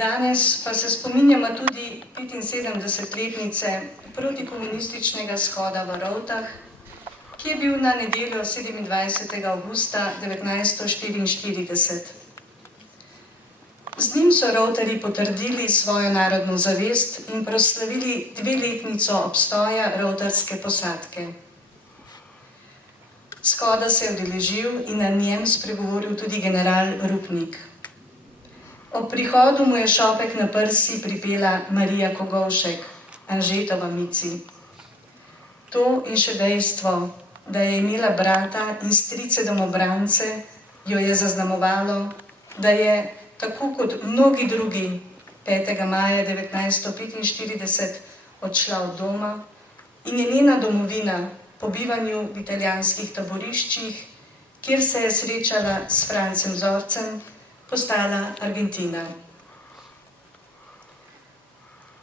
Danes pa se spominjamo tudi 75-letnice protikomunističnega shoda v Rovtah, ki je bil na nedeljo 27. avgusta 1944. Z njim so Rovtarji potrdili svojo narodno zavest in proslavili 2-letnico obstoja rovtarske posadke. Shoda se je udeležil in na njem spregovoril tudi general Rupnik. Ob prihodu mu je šopek na prsi pripela Marija Kogovšek, Anžetova Mici. To in še dejstvo, da je imela brata in strice domobrance, jo je zaznamovalo, da je, tako kot mnogi drugi, 5. maja 1945 odšla od doma in je njena domovina po bivanju v italijanskih taboriščih, kjer se je srečala s Francem Zorcem, postala Argentina.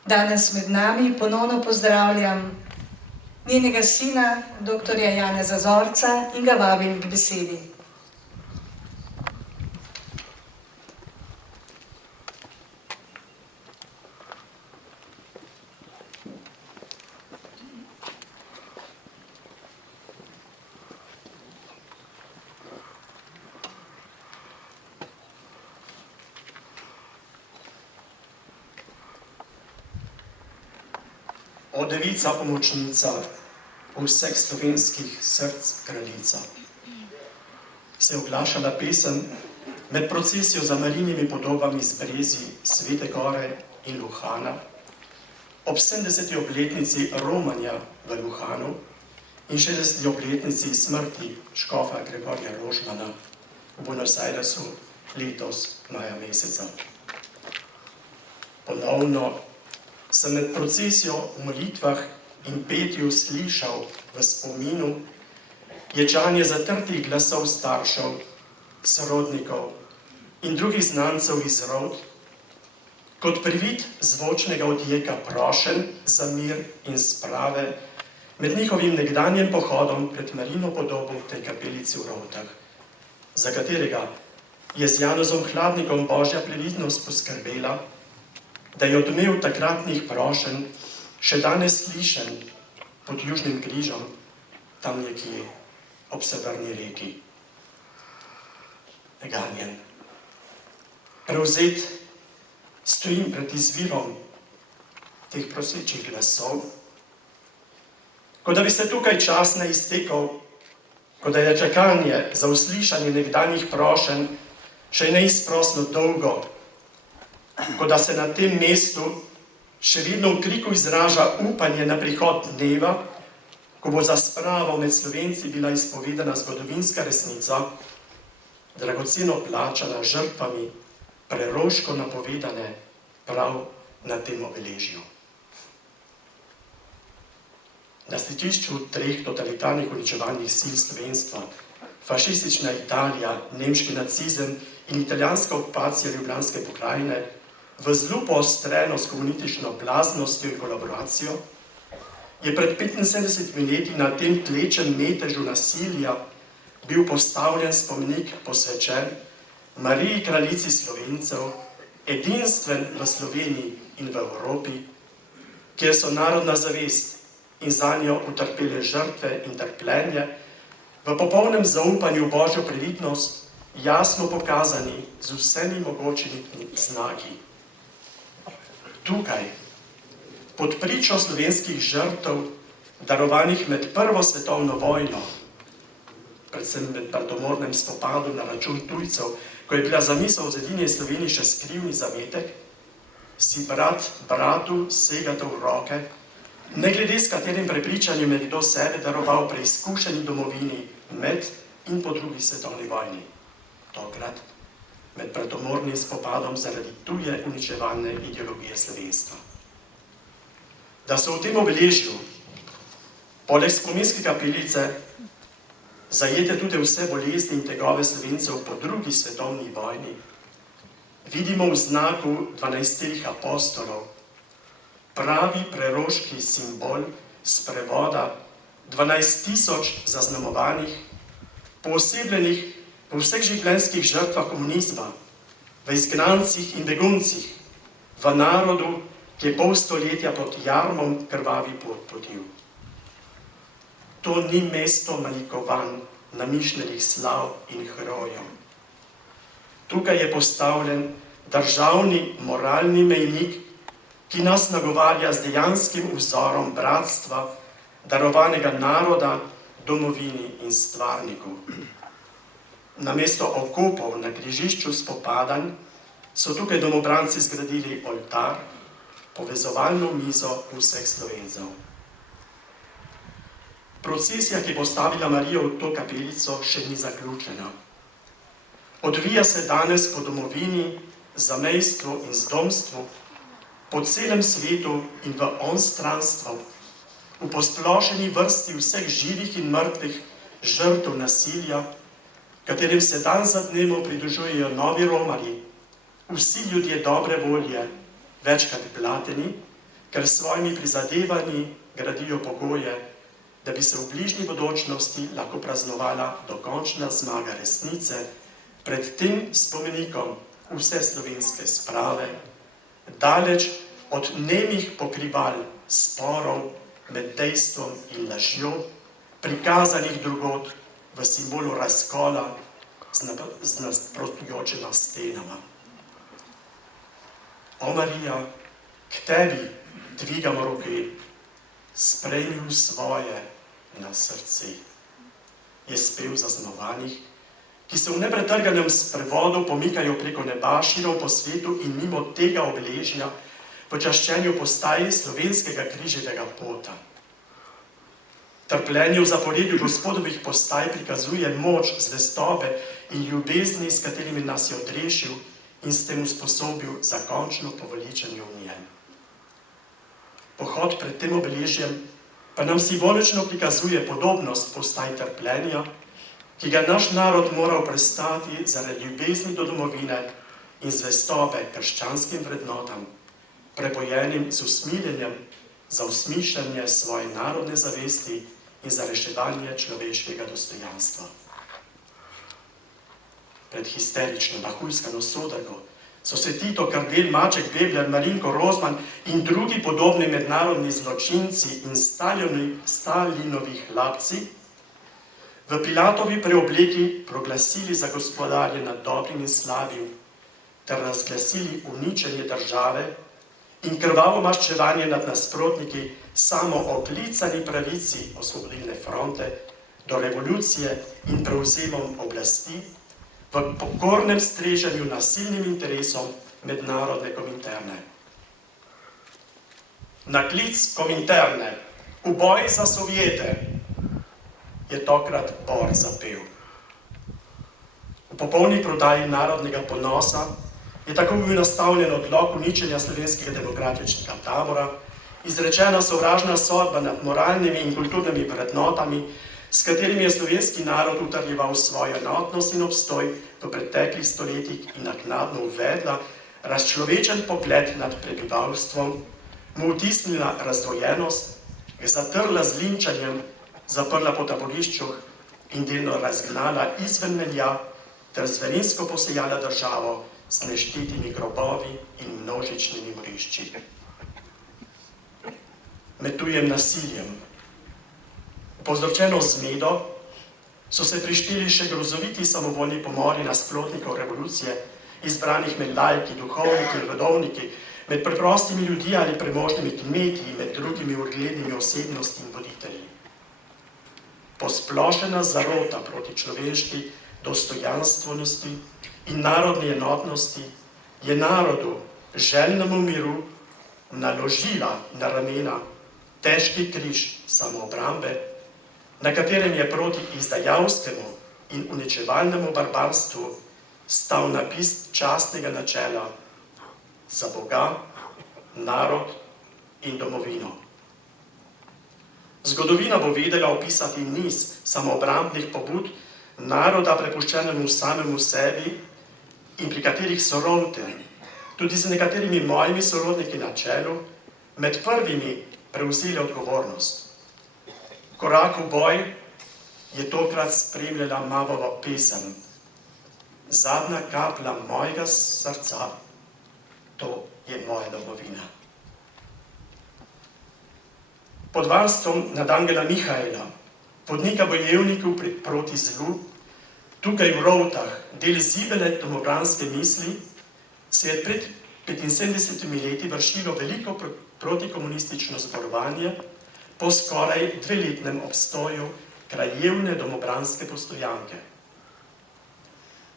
Danes med nami ponovno pozdravljam njenega sina, dr. Janeza Zorca, in ga vabim k besedi. O devica pomočnica vseh slovenskih src kraljica. Se je oglašala pesem med procesijo za Marijinimi podobami z brezi Svete Gore in Luhana, ob 70. obletnici romanja v Luhanu in 60. obletnici smrti škofa Gregorja Rožmana v Buenos Airesu letos maja meseca. Ponovno sem med procesijo v molitvah in petju slišal v spominu ječanje zatrtih glasov staršev, sorodnikov in drugih znancev iz rod, kot privid zvočnega odjeka prošenj za mir in sprave med njihovim nekdanjem pohodom pred Marijino podobo v tej kapelici v Rovtah, za katerega je z Janezom Hladnikom Božja previdnost poskrbela, da je odmev takratnih prošenj še danes slišen pod Južnim križom, tam nekje ob severni reki. Ganjen. Prevzet stojim pred izvirom teh prosečih glasov, kot da bi se tukaj čas ne iztekel, kot da je čakanje za uslišanje nekdanjih prošenj še neizprosno dolgo, kot da se na tem mestu še vedno v kriku izraža upanje na prihod dneva, ko bo za spravo med Slovenci bila izpovedana zgodovinska resnica, dragoceno plačana žrtvami, preroško napovedane prav na tem obeležju. Na stičišču 3 totalitarnih uničevalnih sil slovenstva, fašistična Italija, nemški nacizem in italijanska okupacija Ljubljanske pokrajine, v zelo poostreno s komunistično blaznostjo in kolaboracijo, je pred 75 leti na tem tlečem metežu nasilja bil postavljen spomenik posvečen Mariji kraljici Slovencev, edinstven v Sloveniji in v Evropi, kjer so narodna zavest in zanjo utrpele žrtve in trpljenje v popolnem zaupanju v Božjo previdnost jasno pokazani z vsemi mogočimi znaki. Tukaj, pod pričo slovenskih žrtev, darovanih med Prvo svetovno vojno, predvsem med bratomornem spopadu na račun tujcev, ko je bila zamisel o zedinjeni Sloveniji še skrivni zametek, si brat bratu segate v roke, ne glede s katerim prepričanjem je kdo sebe daroval preizkušeni domovini med in po drugi svetovni vojni. Tokrat med bratomornim spopadom zaradi tuje uničevalne ideologije slovenstva. Da so v tem obeležju, poleg spominske kapelice, zajete tudi vse bolezni in tegove Slovencev po drugi svetovni vojni, vidimo v znaku 12 apostolov pravi preroški simbol sprevoda 12.000 zaznamovanih, poosebljenih po vseh življenjskih žrtvah komunizma, v izgnancih in beguncih, v narodu, ki je pol stoletja pod jarmom krvavi pot potil. To ni mesto malikovanj, namišljenih slav in herojev. Tukaj je postavljen državni moralni mejnik, ki nas nagovarja z dejanskim vzorom bratstva, darovanega naroda, domovini in stvarniku. Namesto okopov na križišču spopadanj so tukaj domobranci zgradili oltar, povezovalno mizo vseh Slovencev. Procesija, ki je postavila Marijo v to kapelico, še ni zaključena. Odvija se danes po domovini, zamejstvu in zdomstvu, po celem svetu in v onstranstvu, v posplošeni vrsti vseh živih in mrtvih žrtev nasilja, katerim se dan za dnem pridružujejo novi romarji, vsi ljudje dobre volje, večkrat blateni, ker s svojimi prizadevanji gradijo pogoje, da bi se v bližnji bodočnosti lahko praznovala dokončna zmaga resnice pred tem spomenikom vse slovenske sprave, daleč od nemih pokrival sporov med dejstvom in lažjo, prikazanih drugod v simbolu razkola z nasprotujočima stenama. O Marija, k tebi dvigamo roke, sprejmi v svoje na srce, je spev zaznamovanih, ki se v nepretrganem sprevodu pomikajo preko nebaširov po svetu in mimo tega obeležja v čaščenju postaji slovenskega križevega pota. Trpljenje v zaporedju gospodovih postaj prikazuje moč zvestobe in ljubezni, s katerimi nas je odrešil in s tem usposobil za končno poveličenje v njem. Pohod pred tem obeležjem pa nam simbolično prikazuje podobnost postaj trpljenja, ki ga naš narod moral prestati zaradi ljubezni do domovine in zvestobe krščanskim vrednotam, prepojenim z usmiljenjem za usmišljanje svoje narodne zavesti in za reševanje človeškega dostojanstva. Pred histerično nahujskano sodargo so se Tito, Kardelj, Maček, Bebler, Marinko, Rozman in drugi podobni mednarodni zločinci in Stalinovi hlapci v Pilatovi preobleki proglasili za gospodarje nad dobrim in slabim ter razglasili uničenje države in krvavo maščevanje nad nasprotniki samo oklicani pravici Osvobodilne fronte do revolucije in prevzemom oblasti v pokornem strežanju nasilnim interesom mednarodne Kominterne. Naklic Kominterne v boj za Sovjete je tokrat Bor zapel. V popolni prodaji narodnega ponosa je tako bil nastavljen odlok uničenja slovenskega demokratičnega tabora, izrečena sovražna sodba nad moralnimi in kulturnimi vrednotami, s katerimi je slovenski narod utrjeval svojo enotnost in obstoj v preteklih stoletjih in naknadno uvedla razčlovečen pogled nad prebivalstvom, mu vtisnila razdvojenost, ga zatrla z linčanjem, zaprla po taborišču in delno razgnala izven meja ter zverinsko posejala državo s neštetimi grobovi in množičnimi morišči. Med tujem nasiljem, povzročeno zmedo, so se prišteli še grozoviti samovoljni pomori nasprotnikov revolucije, izbranih med laiki, duhovniki, redovniki, med preprostimi ljudmi ali premožnimi kmeti, med drugimi uglednimi osebnosti in voditelji. Posplošena zarota proti človeški dostojanstvenosti in narodni enotnosti je narodu, željnemu miru, naložila na ramena težki križ samoobrambe, na katerem je proti izdajalskemu in uničevalnemu barbarstvu stal napis častnega načela za Boga, narod in domovino. Zgodovina bo vedela opisati niz samoobrambnih pobud naroda prepuščenemu samemu sebi in pri katerih so rote, tudi z nekaterimi mojimi sorodniki na čelu, med prvimi prevzeli odgovornost. Korak v boj je tokrat spremljala Mavova pesem. Zadnja kaplja mojega srca, to je moja domovina. Pod varstvom nad Angela Mihaela, vodnika bojevnikov proti zlu, tukaj v Rovtah, del zibele domobranske misli, se je pred 75 leti vršilo veliko protikomunistično zborovanje po skoraj dveletnem obstoju krajevne domobranske postojanke.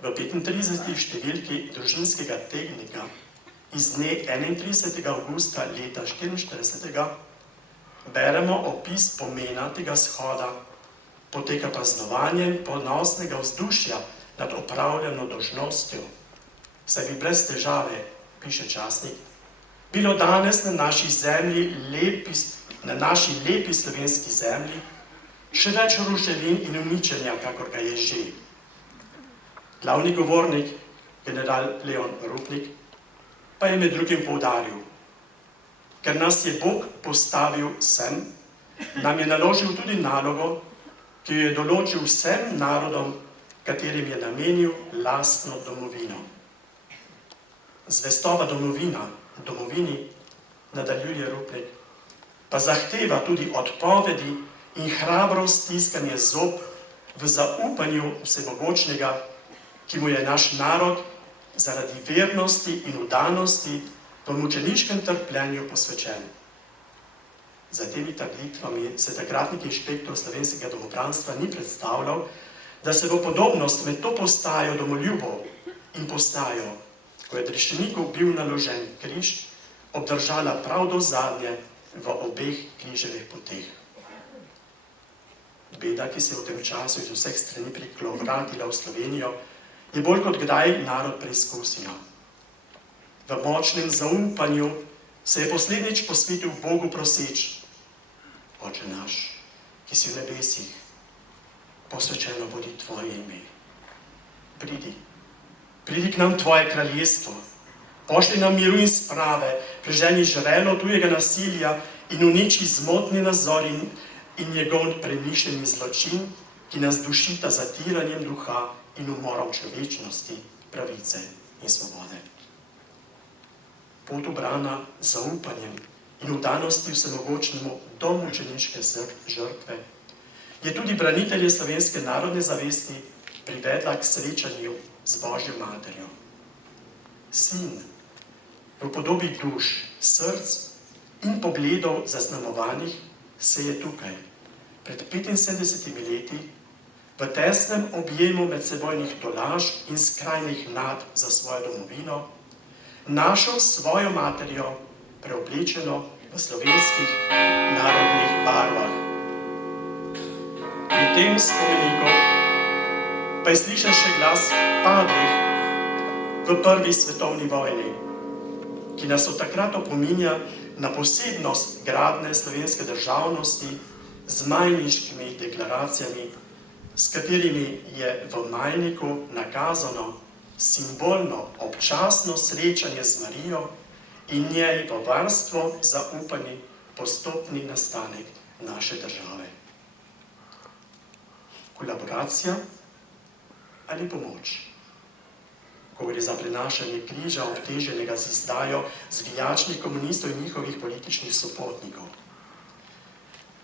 V 35. številki družinskega tednika iz dne 31. avgusta leta 1944 beremo opis pomena tega shoda, poteka praznovanje ponosnega vzdušja nad opravljeno dolžnostjo, saj bi brez težave, piše časnik, bilo danes na naši lepi slovenski zemlji še več ruševin in uničenja, kakor ga je že. Glavni govornik, general Leon Rupnik, pa je med drugim poudaril, ker nas je Bog postavil sem, nam je naložil tudi nalogo, ki jo je določil vsem narodom, katerim je namenil lastno domovino. Zvestova domovini, nadaljuje Rupnik, pa zahteva tudi odpovedi in hrabro stiskanje zob v zaupanju vsemogočnega, ki mu je naš narod zaradi vernosti in vdanosti v mučeniškem trpljenju posvečen. Za temi trditvami se takratni inšpektor slovenskega domobranstva ni predstavljal, da se bo podobnost med to postajo domoljubov in postajo, ko je Dreščeniku bil naložen križ, obdržala prav do zadnje v obeh križevih poteh. Beda, ki se je v tem času iz vseh strani priklovratila v Slovenijo, je bolj kot kdaj narod preizkusila. V močnem zaupanju se je poslednjič posvetil Bogu proseč: Oče naš, ki si v nebesih, posvečeno bodi tvoje ime. Pridi k nam tvoje kraljestvo, pošli nam miru in sprave, preženi žrelo tujega nasilja in uniči zmotni nazor in njegov premišljeni zločin, ki nas dušita zatiranjem duha in umorom človečnosti, pravice in svobode. Pot ubrana z zaupanjem in vdanosti vsemogočnemu do mučeniške žrtve je tudi branitelje slovenske narodne zavesti privedla k srečanju z Božjo materjo. Sin, v podobi duš, src in pogledov zaznamovanih, se je tukaj, pred 75 leti, v tesnem objemu medsebojnih tolaž in skrajnih nad za svojo domovino, našel svojo materjo, preoblečeno v slovenskih narodnih barvah. Pri tem spomeniku pa je slišan še glas padlih v prvi svetovni vojni, ki nas od takrat opominja na posebnost gradnje slovenske državnosti z majniškimi deklaracijami, s katerimi je v majniku nakazano simbolno občasno srečanje z Marijo in njej v varstvo zaupani postopni nastanek naše države. Kolaboracija ali pomoč? Ko gre za prenašanje križa obteženega z izdajo zvijačnih komunistov in njihovih političnih sopotnikov.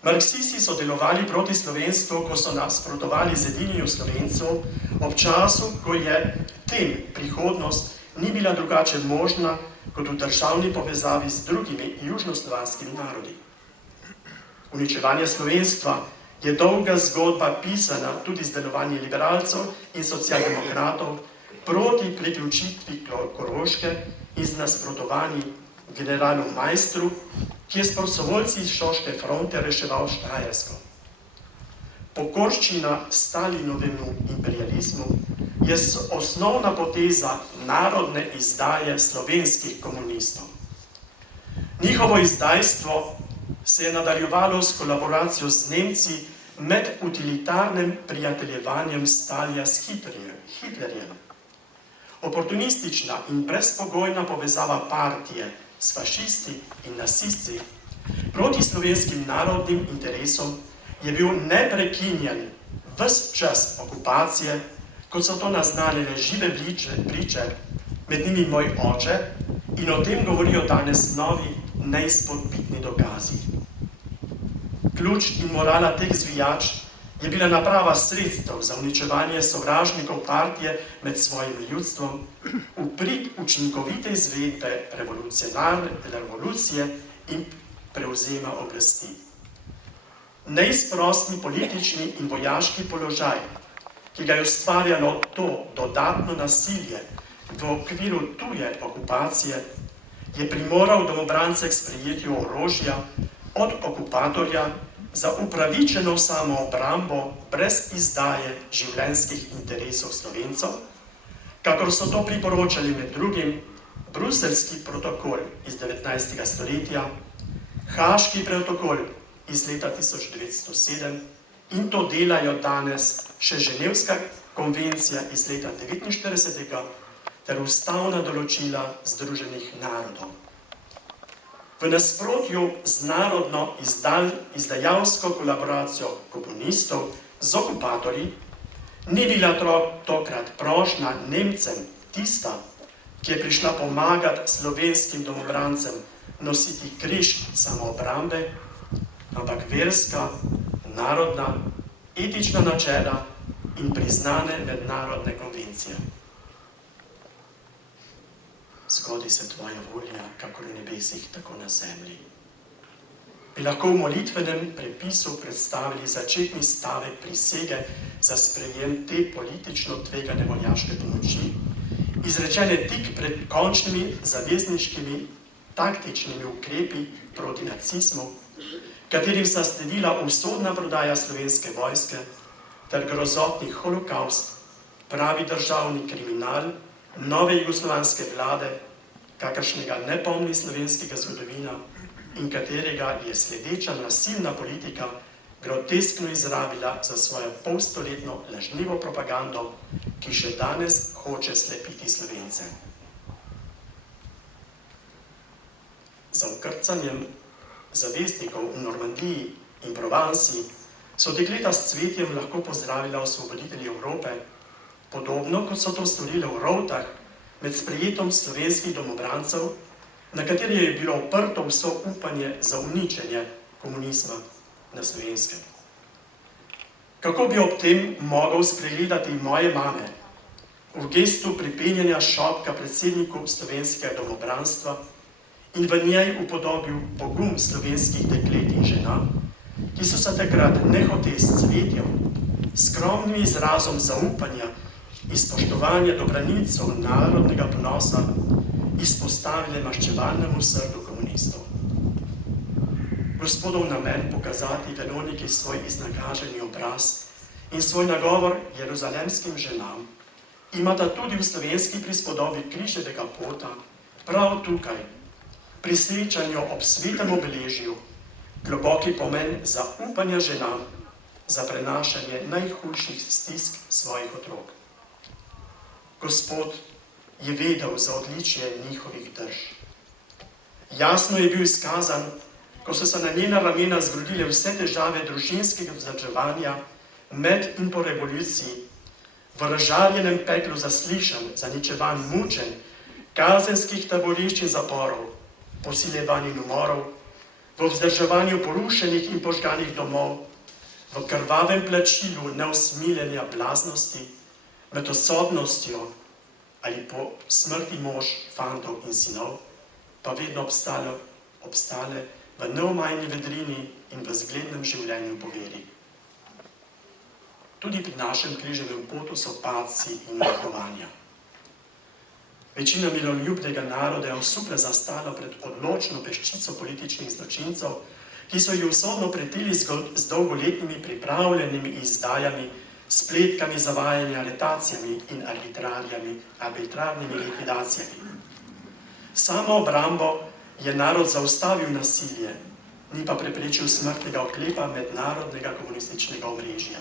Marksisti so delovali proti slovenstvu, ko so nasprotovali zedinjenju Slovencev, ob času, ko je tem prihodnost ni bila drugače možna kot v državni povezavi z drugimi južnoslovanskimi narodi. Uničevanje slovenstva je dolga zgodba pisana tudi z delovanjem liberalcev in socialdemokratov proti priključitvi Koroške in z nasprotovanji generalu Majstru, ki je s prostovoljci iz Šoške fronte reševal Štajersko. Pokorščina Stalinovemu imperializmu je osnovna poteza narodne izdaje slovenskih komunistov. Njihovo izdajstvo se je nadaljevalo s kolaboracijo z Nemci med utilitarnim prijateljevanjem Stalina s Hitlerjem. Oportunistična in brezpogojna povezava partije s fašisti in nacisti proti slovenskim narodnim interesom je bil neprekinjen ves čas okupacije, kot so to naznanile žive priče, med njimi moj oče, In o tem govorijo danes novi, neizpodbitni dokazi. Ključ in morala teh zvijač je bila naprava sredstev za uničevanje sovražnikov partije med svojim ljudstvom v prid učinkovite izvedbe revolucije in prevzema oblasti. Neizprostni politični in vojaški položaj, ki ga je ustvarjalo to dodatno nasilje v okviru tuje okupacije, je primoral domobrance k sprejetju orožja od okupatorja za upravičeno samoobrambo brez izdaje življenjskih interesov Slovencev, kakor so to priporočali med drugim bruseljski protokol iz 19. stoletja, Haaški protokol iz leta 1907 in to delajo danes še Ženevska konvencija iz leta 1949 ter ustavna določila Združenih narodov. V nasprotju z narodno izdajalsko kolaboracijo komunistov z okupatorji ni bila tokrat prošnja Nemcem tista, ki je prišla pomagati slovenskim domobrancem nositi križ samoobrambe, ampak verska, narodna, etična načela in priznane mednarodne konvencije. Zgodi se tvoja volja, kako v nebesih, tako na zemlji. Bi lahko v molitvenem prepisu predstavili začetni stavek prisege za sprejem te politično tvegane vojaške pomoči, izrečene tik pred končnimi zavezniškimi taktičnimi ukrepi proti nacizmu, katerim sta sledila usodna prodaja slovenske vojske ter grozotni holokaust, pravi državni kriminal nove jugoslovanske vlade, kakršnega ne pomni slovenskega zgodovina in katerega je sledeča nasilna politika groteskno izrabila za svojo polstoletno lažnivo propagando, ki še danes hoče slepiti Slovence. Za vkrcanjem zaveznikov v Normandiji in Provansi so dekleta s cvetjem lahko pozdravila osvoboditelji Evrope, podobno kot so to storili v Rovtah med sprejetom slovenskih domobrancev, na kateri je bilo oprto vso upanje za uničenje komunizma na Slovenskem. Kako bi ob tem mogel spregledati moje mame v gestu pripenjanja šopka predsedniku slovenskega domobranstva in v njej upodobil pogum slovenskih deklet in žena, ki so se takrat nehote s cvetjem, skromnim izrazom zaupanja in spoštovanja do branilcev narodnega ponosa izpostavili maščevalnemu srdu komunistov. Gospodov namen pokazati Veroniki svoj iznakaženi obraz in svoj nagovor jeruzalemskim ženam imata tudi v slovenski prispodobi križevega pota prav tukaj, pri srečanju ob svetem obeležju, globoki pomen zaupanja ženam za prenašanje najhujših stisk svojih otrok. Gospod je vedel za odličje njihovih drž. Jasno je bil izkazan, ko so se na njena ramena zgrodile vse težave družinskega vzdrževanja med in po revoluciji, v razžaljenem peklu zaslišanj, zaničevanj, mučenj, kazenskih taborišč in zaporov, posiljevanj in umorov, v vzdrževanju porušenih in požganih domov, v krvavem plačilu neusmiljenja blaznosti, med odsotnostjo ali po smrti mož, fantov in sinov, pa vedno obstale v neomajni vedrini in v zglednem življenju po veri. Tudi pri našem križevem potu so padci in mrkovanja. Večina miroljubnega naroda je osupla zastala pred odločno peščico političnih zločincev, ki so jo usodno pretili z dolgoletnimi pripravljenimi izdajami, spletkami zavajanja, aretacijami in arbitrarnimi likvidacijami. Samo obrambo je narod zaustavil nasilje, ni pa preprečil smrtnega oklepa mednarodnega komunističnega omrežja.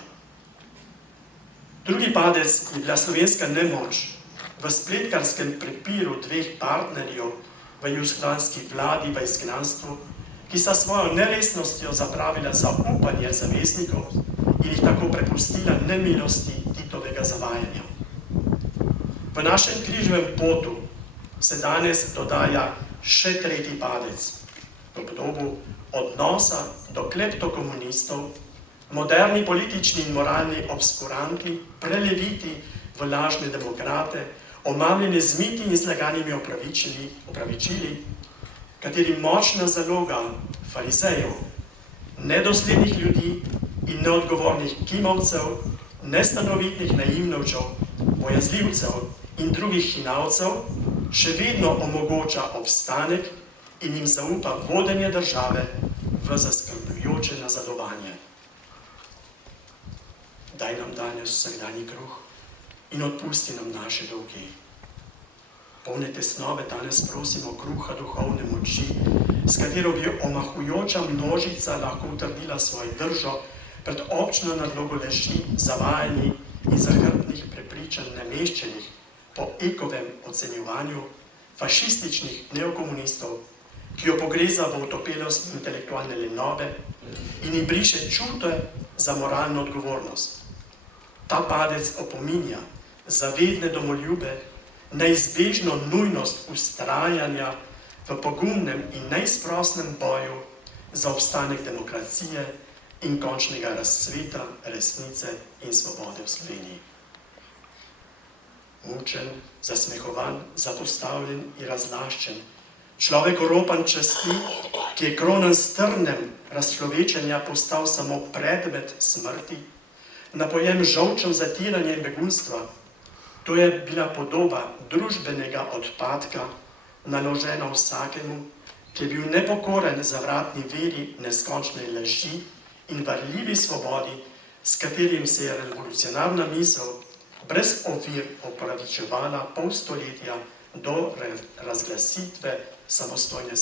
Drugi padec je bila slovenska nemoč v spletkarskem prepiru dveh partnerjev v jugoslovanski vladi v izgnanstvu, ki sta svojo neresnostjo zapravila zaupanje zaveznikov in jih tako prepustila nemilosti Titovega zavajanja. V našem križevem potu se danes dodaja še tretji padec v podobu odnosa do kleptokomunistov, moderni politični in moralni obskuranti, preleviti v lažne demokrate, omamljene z miti in zlaganimi opravičili, kateri močna zaloga farizejev, nedoslednih ljudi in neodgovornih kimavcev, nestanovitnih naivnovcev, bojazljivcev in drugih hinavcev še vedno omogoča obstanek in jim zaupa vodenje države v zaskrbljujoče nazadovanje. Daj nam danes vsakdanji kruh in odpusti nam naše dolge. Polne tesnobe danes prosimo kruha duhovne moči, s katero bi omahujoča množica lahko utrdila svojo držo pred občno nadlogo leži, zavajanji in zahrbtnih prepričanj nameščenih po ekovem ocenjevanju fašističnih neokomunistov, ki jo pogreza v utopelost intelektualne lenobe in jim briše čute za moralno odgovornost. Ta padec opominja zavedne domoljube, neizbežno nujnost ustrajanja v pogumnem in neizprosnem boju za obstanek demokracije in končnega razcveta resnice in svobode v Sloveniji. Mučen, zasmehovan, zapostavljen in razlaščen, človek oropan časti, ki je kronan s trnem razčlovečenja postal samo predmet smrti, napojen žolčem zatiranja in begunstva. To je bila podoba družbenega odpadka, naložena vsakemu, ki je bil nepokoren zavratni veri neskončne laži in varljivi svobodi, s katerim se je revolucionarna misel brez ovir opravičevala pol stoletja do razglasitve samostojne